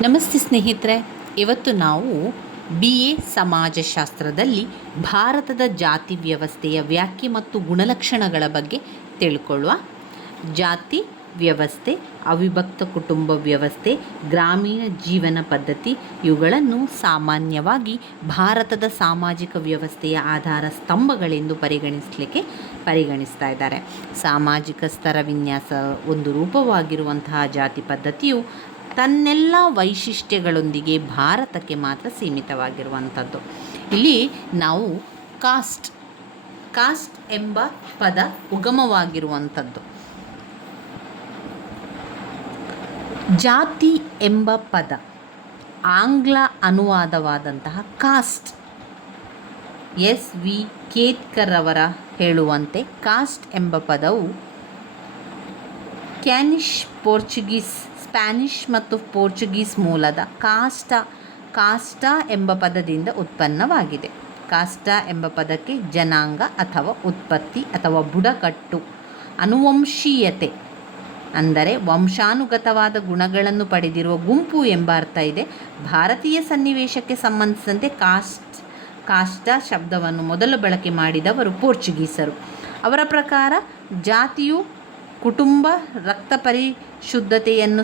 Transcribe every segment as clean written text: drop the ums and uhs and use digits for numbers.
ನಮಸ್ತೆ ಸ್ನೇಹಿತರೆ, ಇವತ್ತು ನಾವು BA ಸಮಾಜಶಾಸ್ತ್ರದಲ್ಲಿ ಭಾರತದ ಜಾತಿ ವ್ಯವಸ್ಥೆಯ ವ್ಯಾಖ್ಯೆ ಮತ್ತು ಗುಣಲಕ್ಷಣಗಳ ಬಗ್ಗೆ ತಿಳ್ಕೊಳ್ಳುವ. ಜಾತಿ ವ್ಯವಸ್ಥೆ, ಅವಿಭಕ್ತ ಕುಟುಂಬ ವ್ಯವಸ್ಥೆ, ಗ್ರಾಮೀಣ ಜೀವನ ಪದ್ಧತಿ ಇವುಗಳನ್ನು ಸಾಮಾನ್ಯವಾಗಿ ಭಾರತದ ಸಾಮಾಜಿಕ ವ್ಯವಸ್ಥೆಯ ಆಧಾರ ಸ್ತಂಭಗಳೆಂದು ಪರಿಗಣಿಸ್ತಾ ಇದ್ದಾರೆ. ಸಾಮಾಜಿಕ ಸ್ತರ ವಿನ್ಯಾಸ ಒಂದು ರೂಪವಾಗಿರುವಂತಹ ಜಾತಿ ಪದ್ಧತಿಯು ತನ್ನೆಲ್ಲ ವೈಶಿಷ್ಟ್ಯಗಳೊಂದಿಗೆ ಭಾರತಕ್ಕೆ ಮಾತ್ರ ಸೀಮಿತವಾಗಿರುವಂಥದ್ದು. ಇಲ್ಲಿ ನಾವು ಕಾಸ್ಟ್ ಎಂಬ ಪದ ಉಗಮವಾಗಿರುವಂಥದ್ದು. ಜಾತಿ ಎಂಬ ಪದ ಆಂಗ್ಲ ಅನುವಾದವಾದಂತಹ ಕಾಸ್ಟ್, SV ಕೇತ್ಕರ್ ಅವರ ಹೇಳುವಂತೆ ಕಾಸ್ಟ್ ಎಂಬ ಪದವು ಸ್ಪ್ಯಾನಿಷ್ ಮತ್ತು ಪೋರ್ಚುಗೀಸ್ ಮೂಲದ ಕಾಸ್ಟಾ ಎಂಬ ಪದದಿಂದ ಉತ್ಪನ್ನವಾಗಿದೆ. ಕಾಸ್ಟಾ ಎಂಬ ಪದಕ್ಕೆ ಜನಾಂಗ ಅಥವಾ ಉತ್ಪತ್ತಿ ಅಥವಾ ಬುಡಕಟ್ಟು, ಅನುವಂಶೀಯತೆ ಅಂದರೆ ವಂಶಾನುಗತವಾದ ಗುಣಗಳನ್ನು ಪಡೆದಿರುವ ಗುಂಪು ಎಂಬ ಅರ್ಥ ಇದೆ. ಭಾರತೀಯ ಸನ್ನಿವೇಶಕ್ಕೆ ಸಂಬಂಧಿಸಿದಂತೆ ಕಾಸ್ಟಾ ಶಬ್ದವನ್ನು ಮೊದಲು ಬಳಕೆ ಮಾಡಿದವರು ಪೋರ್ಚುಗೀಸರು. ಅವರ ಪ್ರಕಾರ ಜಾತಿಯು ಕುಟುಂಬ ರಕ್ತ ಪರಿಶುದ್ಧತೆಯನ್ನು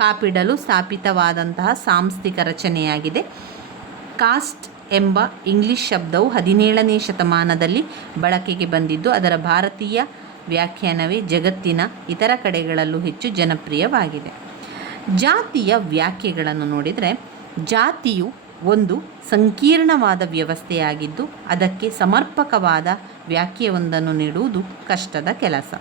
ಕಾಪಿಡಲು ಸ್ಥಾಪಿತವಾದಂತಹ ಸಾಂಸ್ಥಿಕ ರಚನೆಯಾಗಿದೆ. ಕಾಸ್ಟ್ ಎಂಬ ಇಂಗ್ಲಿಷ್ ಶಬ್ದವು 17ನೇ ಶತಮಾನದಲ್ಲಿ ಬಳಕೆಗೆ ಬಂದಿದ್ದು, ಅದರ ಭಾರತೀಯ ವ್ಯಾಖ್ಯಾನವೇ ಜಗತ್ತಿನ ಇತರ ಕಡೆಗಳಲ್ಲೂ ಹೆಚ್ಚು ಜನಪ್ರಿಯವಾಗಿದೆ. ಜಾತಿಯ ವ್ಯಾಖ್ಯೆಗಳನ್ನು ನೋಡಿದರೆ, ಜಾತಿಯು ಒಂದು ಸಂಕೀರ್ಣವಾದ ವ್ಯವಸ್ಥೆಯಾಗಿದ್ದು ಅದಕ್ಕೆ ಸಮರ್ಪಕವಾದ ವ್ಯಾಖ್ಯೆಯೊಂದನ್ನು ನೀಡುವುದು ಕಷ್ಟದ ಕೆಲಸ.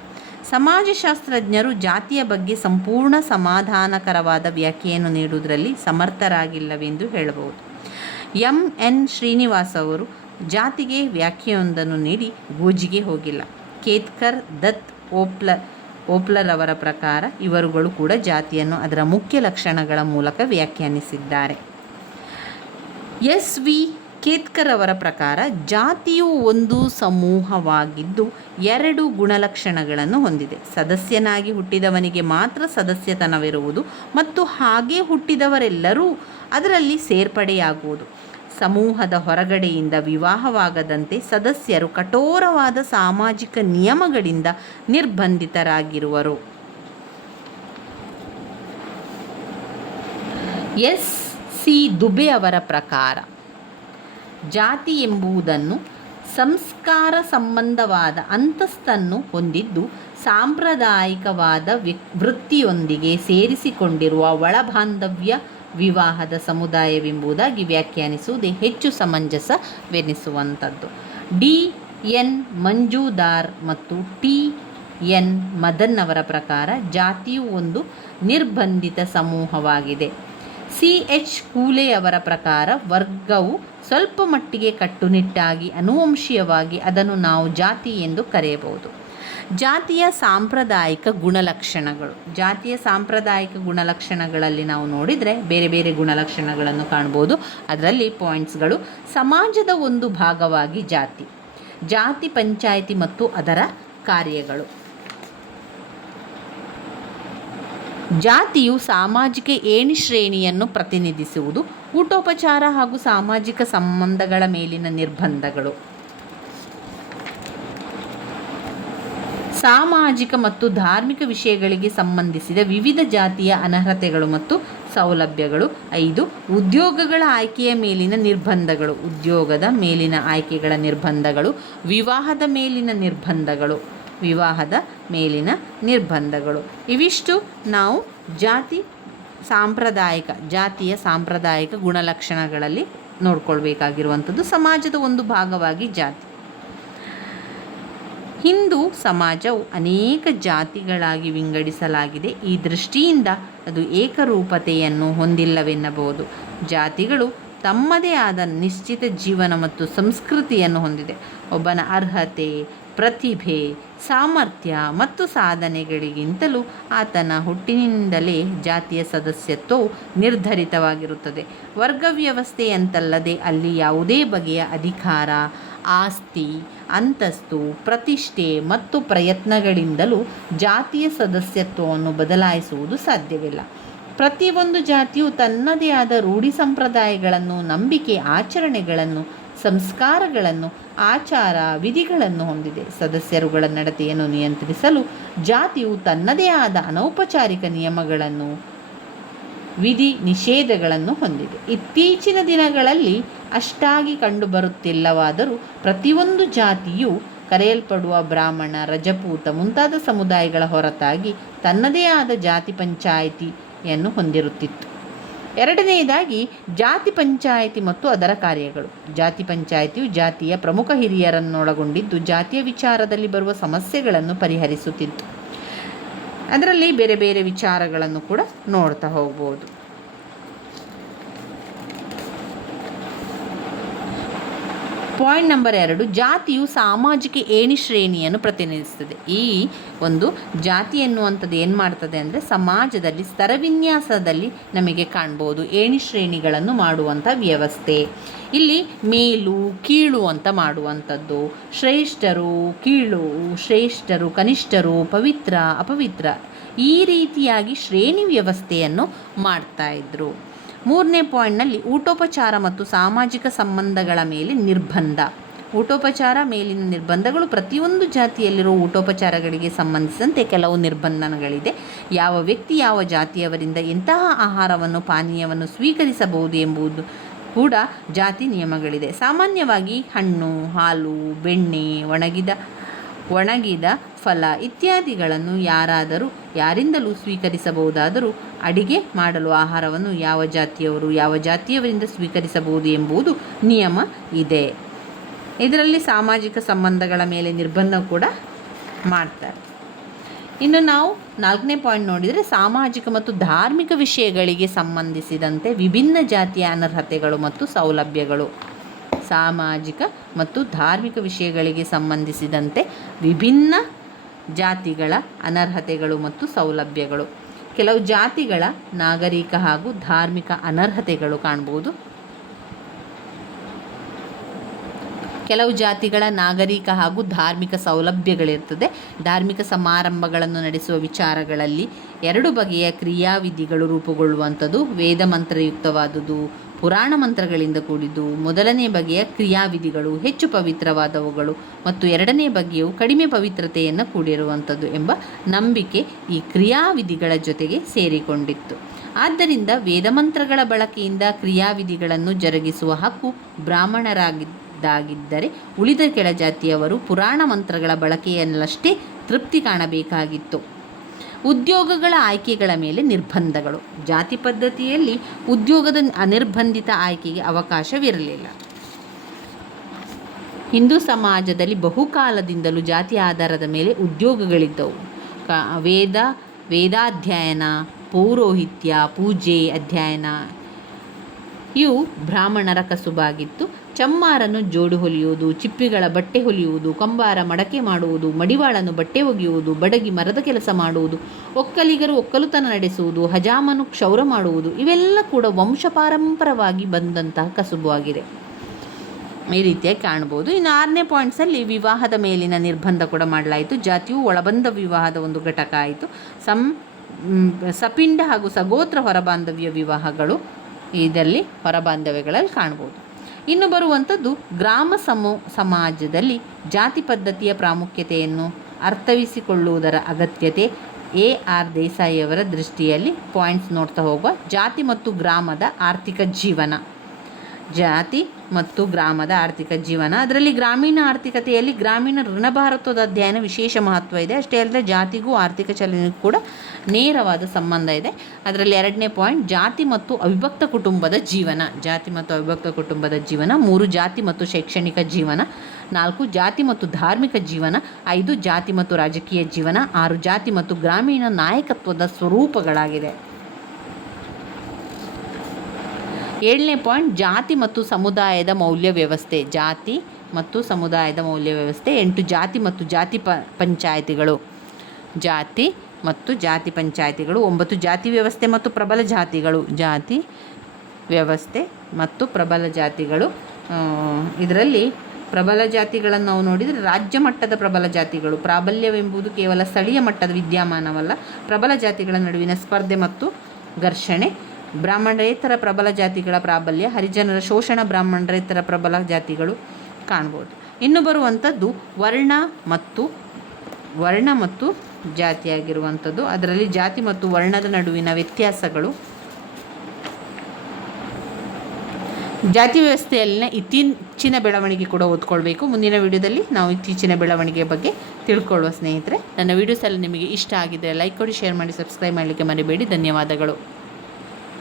ಸಮಾಜಶಾಸ್ತ್ರಜ್ಞರು ಜಾತಿಯ ಬಗ್ಗೆ ಸಂಪೂರ್ಣ ಸಮಾಧಾನಕರವಾದ ವ್ಯಾಖ್ಯೆಯನ್ನು ನೀಡುವುದರಲ್ಲಿ ಸಮರ್ಥರಾಗಿಲ್ಲವೆಂದು ಹೇಳಬಹುದು. MN ಶ್ರೀನಿವಾಸ್ ಅವರು ಜಾತಿಗೆ ವ್ಯಾಖ್ಯೆಯೊಂದನ್ನು ನೀಡಿ ಗೋಜಿಗೆ ಹೋಗಿಲ್ಲ. ಕೇತ್ಕರ್, ದತ್, ಓಪ್ಲರ್ ಅವರ ಪ್ರಕಾರ ಇವರುಗಳು ಕೂಡ ಜಾತಿಯನ್ನು ಅದರ ಮುಖ್ಯ ಲಕ್ಷಣಗಳ ಮೂಲಕ ವ್ಯಾಖ್ಯಾನಿಸಿದ್ದಾರೆ. SV ಕೇತ್ಕರ್ ಅವರ ಪ್ರಕಾರ ಜಾತಿಯು ಒಂದು ಸಮೂಹವಾಗಿದ್ದು 2 ಗುಣಲಕ್ಷಣಗಳನ್ನು ಹೊಂದಿದೆ. ಸದಸ್ಯನಾಗಿ ಹುಟ್ಟಿದವನಿಗೆ ಮಾತ್ರ ಸದಸ್ಯತನವಿರುವುದು ಮತ್ತು ಹಾಗೆ ಹುಟ್ಟಿದವರೆಲ್ಲರೂ ಅದರಲ್ಲಿ ಸೇರ್ಪಡೆಯಾಗುವುದು. ಸಮೂಹದ ಹೊರಗಡೆಯಿಂದ ವಿವಾಹವಾಗದಂತೆ ಸದಸ್ಯರು ಕಠೋರವಾದ ಸಾಮಾಜಿಕ ನಿಯಮಗಳಿಂದ ನಿರ್ಬಂಧಿತರಾಗಿರುವರು. SC ದುಬೆ ಅವರ ಪ್ರಕಾರ ಜಾತಿ ಎಂಬುದನ್ನು ಸಂಸ್ಕಾರ ಸಂಬಂಧವಾದ ಅಂತಸ್ತನ್ನು ಹೊಂದಿದ್ದು ಸಾಂಪ್ರದಾಯಿಕವಾದ ವೃತ್ತಿಯೊಂದಿಗೆ ಸೇರಿಸಿಕೊಂಡಿರುವ ಒಳಬಾಂಧವ್ಯ ವಿವಾಹದ ಸಮುದಾಯವೆಂಬುದಾಗಿ ವ್ಯಾಖ್ಯಾನಿಸುವುದೇ ಹೆಚ್ಚು ಸಮಂಜಸವೆನಿಸುವಂಥದ್ದು. DN ಮಂಜುದಾರ್ ಮತ್ತು TN ಮದನ್ ಅವರ ಪ್ರಕಾರ ಜಾತಿಯು ಒಂದು ನಿರ್ಬಂಧಿತ ಸಮೂಹವಾಗಿದೆ. CH ಕೂಲೆ ಅವರ ಪ್ರಕಾರ ವರ್ಗವು ಸ್ವಲ್ಪ ಮಟ್ಟಿಗೆ ಕಟ್ಟುನಿಟ್ಟಾಗಿ ಅನುವಂಶೀಯವಾಗಿ ಅದನ್ನು ನಾವು ಜಾತಿ ಎಂದು ಕರೆಯಬಹುದು. ಜಾತಿಯ ಸಾಂಪ್ರದಾಯಿಕ ಗುಣಲಕ್ಷಣಗಳಲ್ಲಿ ನಾವು ನೋಡಿದರೆ ಬೇರೆ ಬೇರೆ ಗುಣಲಕ್ಷಣಗಳನ್ನು ಕಾಣ್ಬೋದು. ಅದರಲ್ಲಿ ಪಾಯಿಂಟ್ಸ್ಗಳು: ಸಮಾಜದ ಒಂದು ಭಾಗವಾಗಿ ಜಾತಿ ಪಂಚಾಯಿತಿ ಮತ್ತು ಅದರ ಕಾರ್ಯಗಳು. ಜಾತಿಯು ಸಾಮಾಜಿಕ ಏಣಿ ಶ್ರೇಣಿಯನ್ನು ಪ್ರತಿನಿಧಿಸುವುದು. ಊಟೋಪಚಾರ ಹಾಗೂ ಸಾಮಾಜಿಕ ಸಂಬಂಧಗಳ ಮೇಲಿನ ನಿರ್ಬಂಧಗಳು. ಸಾಮಾಜಿಕ ಮತ್ತು ಧಾರ್ಮಿಕ ವಿಷಯಗಳಿಗೆ ಸಂಬಂಧಿಸಿದ ವಿವಿಧ ಜಾತಿಯ ಅನರ್ಹತೆಗಳು ಮತ್ತು ಸೌಲಭ್ಯಗಳು. 5 ಉದ್ಯೋಗಗಳ ಆಯ್ಕೆಯ ಮೇಲಿನ ನಿರ್ಬಂಧಗಳು. ಉದ್ಯೋಗದ ಮೇಲಿನ ಆಯ್ಕೆಗಳ ನಿರ್ಬಂಧಗಳು. ವಿವಾಹದ ಮೇಲಿನ ನಿರ್ಬಂಧಗಳು. ಇವಿಷ್ಟು ನಾವು ಜಾತಿಯ ಸಾಂಪ್ರದಾಯಿಕ ಗುಣಲಕ್ಷಣಗಳಲ್ಲಿ ನೋಡ್ಕೊಳ್ಬೇಕಾಗಿರುವಂಥದ್ದು. ಸಮಾಜದ ಒಂದು ಭಾಗವಾಗಿ ಜಾತಿ. ಹಿಂದೂ ಸಮಾಜವು ಅನೇಕ ಜಾತಿಗಳಾಗಿ ವಿಂಗಡಿಸಲಾಗಿದೆ. ಈ ದೃಷ್ಟಿಯಿಂದ ಅದು ಏಕರೂಪತೆಯನ್ನು ಹೊಂದಿಲ್ಲವೆನ್ನಬಹುದು. ಜಾತಿಗಳು ತಮ್ಮದೇ ಆದ ನಿಶ್ಚಿತ ಜೀವನ ಮತ್ತು ಸಂಸ್ಕೃತಿಯನ್ನು ಹೊಂದಿದೆ. ಒಬ್ಬನ ಅರ್ಹತೆ, ಪ್ರತಿಭೆ, ಸಾಮರ್ಥ್ಯ ಮತ್ತು ಸಾಧನೆಗಳಿಗಿಂತಲೂ ಆತನ ಹುಟ್ಟಿನಿಂದಲೇ ಜಾತಿಯ ಸದಸ್ಯತ್ವವು ನಿರ್ಧರಿತವಾಗಿರುತ್ತದೆ. ವರ್ಗ ವ್ಯವಸ್ಥೆಯಂತಲ್ಲದೆ ಅಲ್ಲಿ ಯಾವುದೇ ಬಗೆಯ ಅಧಿಕಾರ, ಆಸ್ತಿ, ಅಂತಸ್ತು, ಪ್ರತಿಷ್ಠೆ ಮತ್ತು ಪ್ರಯತ್ನಗಳಿಂದಲೂ ಜಾತಿಯ ಸದಸ್ಯತ್ವವನ್ನು ಬದಲಾಯಿಸುವುದು ಸಾಧ್ಯವಿಲ್ಲ. ಪ್ರತಿಯೊಂದು ಜಾತಿಯು ತನ್ನದೇ ಆದ ರೂಢಿ ಸಂಪ್ರದಾಯಗಳನ್ನು, ನಂಬಿಕೆ, ಆಚರಣೆಗಳನ್ನು, ಸಂಸ್ಕಾರಗಳನ್ನು, ಆಚಾರ ವಿಧಿಗಳನ್ನು ಹೊಂದಿದೆ. ಸದಸ್ಯರುಗಳ ನಡತೆಯನ್ನು ನಿಯಂತ್ರಿಸಲು ಜಾತಿಯು ತನ್ನದೇ ಆದ ಅನೌಪಚಾರಿಕ ನಿಯಮಗಳನ್ನು, ವಿಧಿ ನಿಷೇಧಗಳನ್ನು ಹೊಂದಿದೆ. ಇತ್ತೀಚಿನ ದಿನಗಳಲ್ಲಿ ಅಷ್ಟಾಗಿ ಕಂಡುಬರುತ್ತಿಲ್ಲವಾದರೂ ಪ್ರತಿಯೊಂದು ಜಾತಿಯು ಕರೆಯಲ್ಪಡುವ ಬ್ರಾಹ್ಮಣ, ರಜಪೂತ ಮುಂತಾದ ಸಮುದಾಯಗಳ ಹೊರತಾಗಿ ತನ್ನದೇ ಆದ ಜಾತಿ ಪಂಚಾಯಿತಿಯನ್ನು ಹೊಂದಿರುತ್ತಿತ್ತು. ಎರಡನೆಯದಾಗಿ ಜಾತಿ ಪಂಚಾಯಿತಿ ಮತ್ತು ಅದರ ಕಾರ್ಯಗಳು. ಜಾತಿ ಪಂಚಾಯಿತಿಯು ಜಾತಿಯ ಪ್ರಮುಖ ಹಿರಿಯರನ್ನೊಳಗೊಂಡಿದ್ದು ಜಾತಿಯ ವಿಚಾರದಲ್ಲಿ ಬರುವ ಸಮಸ್ಯೆಗಳನ್ನು ಪರಿಹರಿಸುತ್ತಿತ್ತು. ಅದರಲ್ಲಿ ಬೇರೆ ಬೇರೆ ವಿಚಾರಗಳನ್ನು ಕೂಡ ನೋಡ್ತಾ ಹೋಗ್ಬೋದು. ಪಾಯಿಂಟ್ ನಂಬರ್ 2, ಜಾತಿಯು ಸಾಮಾಜಿಕ ಏಣಿ ಶ್ರೇಣಿಯನ್ನು ಪ್ರತಿನಿಧಿಸ್ತದೆ. ಈ ಒಂದು ಜಾತಿ ಎನ್ನುವಂಥದ್ದು ಏನು ಮಾಡ್ತದೆ ಅಂದರೆ ಸಮಾಜದಲ್ಲಿ ಸ್ತರವಿನ್ಯಾಸದಲ್ಲಿ ನಮಗೆ ಕಾಣ್ಬೋದು ಏಣಿ ಶ್ರೇಣಿಗಳನ್ನು ಮಾಡುವಂಥ ವ್ಯವಸ್ಥೆ. ಇಲ್ಲಿ ಮೇಲು ಕೀಳು ಅಂತ ಮಾಡುವಂಥದ್ದು, ಶ್ರೇಷ್ಠರು ಕೀಳು, ಶ್ರೇಷ್ಠರು ಕನಿಷ್ಠರು, ಪವಿತ್ರ ಅಪವಿತ್ರ, ಈ ರೀತಿಯಾಗಿ ಶ್ರೇಣಿ ವ್ಯವಸ್ಥೆಯನ್ನು ಮಾಡ್ತಾ ಇದ್ರು. 3ನೇ ಪಾಯಿಂಟ್ನಲ್ಲಿ ಊಟೋಪಚಾರ ಮತ್ತು ಸಾಮಾಜಿಕ ಸಂಬಂಧಗಳ ಮೇಲೆ ನಿರ್ಬಂಧ. ಊಟೋಪಚಾರ ಮೇಲಿನ ನಿರ್ಬಂಧಗಳು. ಪ್ರತಿಯೊಂದು ಜಾತಿಯಲ್ಲಿರುವ ಊಟೋಪಚಾರಗಳಿಗೆ ಸಂಬಂಧಿಸಿದಂತೆ ಕೆಲವು ನಿರ್ಬಂಧಗಳಿದೆ. ಯಾವ ವ್ಯಕ್ತಿ ಯಾವ ಜಾತಿಯವರಿಂದ ಎಂತಹ ಆಹಾರವನ್ನು ಪಾನೀಯವನ್ನು ಸ್ವೀಕರಿಸಬಹುದು ಎಂಬುದು ಕೂಡ ಜಾತಿ ನಿಯಮಗಳಿದೆ. ಸಾಮಾನ್ಯವಾಗಿ ಹಣ್ಣು, ಹಾಲು, ಬೆಣ್ಣೆ, ಒಣಗಿದ ಫಲ ಇತ್ಯಾದಿಗಳನ್ನು ಯಾರಿಂದಲೂ ಸ್ವೀಕರಿಸಬಹುದಾದರೂ ಅಡಿಗೆ ಮಾಡಲು ಆಹಾರವನ್ನು ಯಾವ ಜಾತಿಯವರಿಂದ ಸ್ವೀಕರಿಸಬಹುದು ಎಂಬುದು ನಿಯಮ ಇದೆ. ಇದರಲ್ಲಿ ಸಾಮಾಜಿಕ ಸಂಬಂಧಗಳ ಮೇಲೆ ನಿರ್ಬಂಧ ಕೂಡ ಮಾಡ್ತಾರೆ. ಇನ್ನು ನಾವು 4ನೇ ಪಾಯಿಂಟ್ ನೋಡಿದರೆ ಸಾಮಾಜಿಕ ಮತ್ತು ಧಾರ್ಮಿಕ ವಿಷಯಗಳಿಗೆ ಸಂಬಂಧಿಸಿದಂತೆ ವಿಭಿನ್ನ ಜಾತಿಯ ಅನರ್ಹತೆಗಳು ಮತ್ತು ಸೌಲಭ್ಯಗಳು. ಸಾಮಾಜಿಕ ಮತ್ತು ಧಾರ್ಮಿಕ ವಿಷಯಗಳಿಗೆ ಸಂಬಂಧಿಸಿದಂತೆ ವಿಭಿನ್ನ ಜಾತಿಗಳ ಅನರ್ಹತೆಗಳು ಮತ್ತು ಸೌಲಭ್ಯಗಳು. ಕೆಲವು ಜಾತಿಗಳ ನಾಗರಿಕ ಹಾಗೂ ಧಾರ್ಮಿಕ ಅನರ್ಹತೆಗಳು ಕಾಣ್ಬೋದು. ಕೆಲವು ಜಾತಿಗಳ ನಾಗರಿಕ ಹಾಗೂ ಧಾರ್ಮಿಕ ಸೌಲಭ್ಯಗಳಿರ್ತದೆ. ಧಾರ್ಮಿಕ ಸಮಾರಂಭಗಳನ್ನು ನಡೆಸುವ ವಿಚಾರಗಳಲ್ಲಿ 2 ಬಗೆಯ ಕ್ರಿಯಾವಿಧಿಗಳು ರೂಪುಗೊಳ್ಳುವಂಥದ್ದು. ವೇದ ಮಂತ್ರಯುಕ್ತವಾದುದು, ಪುರಾಣ ಮಂತ್ರಗಳಿಂದ ಕೂಡಿದ್ದು. 1ನೇ ಬಗೆಯ ಕ್ರಿಯಾವಿಧಿಗಳು ಹೆಚ್ಚು ಪವಿತ್ರವಾದವುಗಳು ಮತ್ತು 2ನೇ ಬಗೆಯು ಕಡಿಮೆ ಪವಿತ್ರತೆಯನ್ನು ಕೂಡಿರುವಂಥದ್ದು ಎಂಬ ನಂಬಿಕೆ ಈ ಕ್ರಿಯಾವಿಧಿಗಳ ಜೊತೆಗೆ ಸೇರಿಕೊಂಡಿತ್ತು. ಆದ್ದರಿಂದ ವೇದಮಂತ್ರಗಳ ಬಳಕೆಯಿಂದ ಕ್ರಿಯಾವಿಧಿಗಳನ್ನು ಜರುಗಿಸುವ ಹಕ್ಕು ಬ್ರಾಹ್ಮಣರಾಗಿದ್ದಾಗಿದ್ದರೆ ಉಳಿದ ಕೆಳಜಾತಿಯವರು ಪುರಾಣ ಮಂತ್ರಗಳ ಬಳಕೆಯಲ್ಲಷ್ಟೇ ತೃಪ್ತಿ ಕಾಣಬೇಕಾಗಿತ್ತು. ಉದ್ಯೋಗಗಳ ಆಯ್ಕೆಗಳ ಮೇಲೆ ನಿರ್ಬಂಧಗಳು. ಜಾತಿ ಪದ್ಧತಿಯಲ್ಲಿ ಉದ್ಯೋಗದ ಅನಿರ್ಬಂಧಿತ ಆಯ್ಕೆಗೆ ಅವಕಾಶವಿರಲಿಲ್ಲ. ಹಿಂದೂ ಸಮಾಜದಲ್ಲಿ ಬಹುಕಾಲದಿಂದಲೂ ಜಾತಿ ಆಧಾರದ ಮೇಲೆ ಉದ್ಯೋಗಗಳಿದ್ದವು. ವೇದಾಧ್ಯಯನ, ಪೌರೋಹಿತ್ಯ, ಪೂಜೆ, ಅಧ್ಯಯನ ಇವು ಬ್ರಾಹ್ಮಣರ ಕಸುಬಾಗಿತ್ತು. ಚಮ್ಮಾರನು ಜೋಡು ಹೊಲಿಯುವುದು, ಚಿಪ್ಪಿಗಳ ಬಟ್ಟೆ ಹೊಲಿಯುವುದು, ಕಂಬಾರ ಮಡಕೆ ಮಾಡುವುದು, ಮಡಿವಾಳನು ಬಟ್ಟೆ ಒಗೆಯುವುದು, ಬಡಗಿ ಮರದ ಕೆಲಸ ಮಾಡುವುದು, ಒಕ್ಕಲಿಗರು ಒಕ್ಕಲುತನ ನಡೆಸುವುದು, ಹಜಾಮನು ಕ್ಷೌರ ಮಾಡುವುದು, ಇವೆಲ್ಲ ಕೂಡ ವಂಶಪಾರಂಪರವಾಗಿ ಬಂದಂತಹ ಕಸುಬು ಆಗಿದೆ. ಈ ರೀತಿಯಾಗಿ ಕಾಣ್ಬೋದು. ಇನ್ನು 6ನೇ ಪಾಯಿಂಟ್ಸಲ್ಲಿ ವಿವಾಹದ ಮೇಲಿನ ನಿರ್ಬಂಧ ಕೂಡ ಮಾಡಲಾಯಿತು. ಜಾತಿಯು ಒಳಬಂಧ ವಿವಾಹದ ಒಂದು ಘಟಕ ಆಯಿತು. ಸಪಿಂಡ ಹಾಗೂ ಸಗೋತ್ರ ಹೊರಬಾಂಧವ್ಯ ವಿವಾಹಗಳು ಇದರಲ್ಲಿ ಹೊರಬಾಂಧವ್ಯಗಳಲ್ಲಿ ಕಾಣ್ಬೋದು. ಇನ್ನು ಬರುವಂಥದ್ದು ಗ್ರಾಮ ಸಮಾಜದಲ್ಲಿ ಜಾತಿ ಪದ್ಧತಿಯ ಪ್ರಾಮುಖ್ಯತೆಯನ್ನು ಅರ್ಥವಿಸಿಕೊಳ್ಳುವುದರ ಅಗತ್ಯತೆ. AR ದೇಸಾಯಿಯವರ ದೃಷ್ಟಿಯಲ್ಲಿ ಪಾಯಿಂಟ್ಸ್ ನೋಡ್ತಾ ಹೋಗುವ. ಜಾತಿ ಮತ್ತು ಗ್ರಾಮದ ಆರ್ಥಿಕ ಜೀವನ. ಜಾತಿ ಮತ್ತು ಗ್ರಾಮದ ಆರ್ಥಿಕ ಜೀವನ. ಅದರಲ್ಲಿ ಗ್ರಾಮೀಣ ಆರ್ಥಿಕತೆಯಲ್ಲಿ ಗ್ರಾಮೀಣ ಋಣಭಾರತ್ವದ ಅಧ್ಯಯನ ವಿಶೇಷ ಮಹತ್ವ ಇದೆ. ಅಷ್ಟೇ ಅಲ್ಲದೆ ಜಾತಿಗೂ ಆರ್ಥಿಕ ಚಲನೆಗೂ ಕೂಡ ನೇರವಾದ ಸಂಬಂಧ ಇದೆ. ಅದರಲ್ಲಿ 2ನೇ ಪಾಯಿಂಟ್ ಜಾತಿ ಮತ್ತು ಅವಿಭಕ್ತ ಕುಟುಂಬದ ಜೀವನ. ಜಾತಿ ಮತ್ತು ಅವಿಭಕ್ತ ಕುಟುಂಬದ ಜೀವನ. 3 ಜಾತಿ ಮತ್ತು ಶೈಕ್ಷಣಿಕ ಜೀವನ. 4 ಜಾತಿ ಮತ್ತು ಧಾರ್ಮಿಕ ಜೀವನ. 5 ಜಾತಿ ಮತ್ತು ರಾಜಕೀಯ ಜೀವನ. 6 ಜಾತಿ ಮತ್ತು ಗ್ರಾಮೀಣ ನಾಯಕತ್ವದ ಸ್ವರೂಪಗಳಾಗಿದೆ. 7ನೇ ಪಾಯಿಂಟ್ ಜಾತಿ ಮತ್ತು ಸಮುದಾಯದ ಮೌಲ್ಯ ವ್ಯವಸ್ಥೆ. ಜಾತಿ ಮತ್ತು ಸಮುದಾಯದ ಮೌಲ್ಯ ವ್ಯವಸ್ಥೆ. 8 ಜಾತಿ ಮತ್ತು ಜಾತಿ ಪಂಚಾಯಿತಿಗಳು. ಜಾತಿ ಮತ್ತು ಜಾತಿ ಪಂಚಾಯಿತಿಗಳು. 9 ಜಾತಿ ವ್ಯವಸ್ಥೆ ಮತ್ತು ಪ್ರಬಲ ಜಾತಿಗಳು. ಜಾತಿ ವ್ಯವಸ್ಥೆ ಮತ್ತು ಪ್ರಬಲ ಜಾತಿಗಳು. ಇದರಲ್ಲಿ ಪ್ರಬಲ ಜಾತಿಗಳನ್ನು ನಾವು ನೋಡಿದರೆ ರಾಜ್ಯ ಮಟ್ಟದ ಪ್ರಬಲ ಜಾತಿಗಳು. ಪ್ರಾಬಲ್ಯವೆಂಬುದು ಕೇವಲ ಸ್ಥಳೀಯ ಮಟ್ಟದ ವಿದ್ಯಮಾನವಲ್ಲ, ಪ್ರಬಲ ಜಾತಿಗಳ ನಡುವಿನ ಸ್ಪರ್ಧೆ ಮತ್ತು ಘರ್ಷಣೆ, ಬ್ರಾಹ್ಮಣರೇತರ ಪ್ರಬಲ ಜಾತಿಗಳ ಪ್ರಾಬಲ್ಯ, ಹರಿಜನರ ಶೋಷಣ, ಬ್ರಾಹ್ಮಣರೇತರ ಪ್ರಬಲ ಜಾತಿಗಳು ಕಾಣ್ಬೋದು. ಇನ್ನು ಬರುವಂಥದ್ದು ವರ್ಣ ಮತ್ತು ಜಾತಿಯಾಗಿರುವಂಥದ್ದು. ಅದರಲ್ಲಿ ಜಾತಿ ಮತ್ತು ವರ್ಣದ ನಡುವಿನ ವ್ಯತ್ಯಾಸಗಳು, ಜಾತಿ ವ್ಯವಸ್ಥೆಯಲ್ಲಿನ ಇತ್ತೀಚಿನ ಬೆಳವಣಿಗೆ ಕೂಡ ಓದ್ಕೊಳ್ಬೇಕು. ಮುಂದಿನ ವಿಡಿಯೋದಲ್ಲಿ ನಾವು ಇತ್ತೀಚಿನ ಬೆಳವಣಿಗೆಯ ಬಗ್ಗೆ ತಿಳ್ಕೊಳ್ಳುವ ಸ್ನೇಹಿತರೆ. ನನ್ನ ವಿಡಿಯೋಸ್ ಎಲ್ಲ ನಿಮಗೆ ಇಷ್ಟ ಆಗಿದ್ದರೆ ಲೈಕ್ ಕೊಡಿ, ಶೇರ್ ಮಾಡಿ, ಸಬ್ಸ್ಕ್ರೈಬ್ ಮಾಡಲಿಕ್ಕೆ ಮರಿಬೇಡಿ. ಧನ್ಯವಾದಗಳು.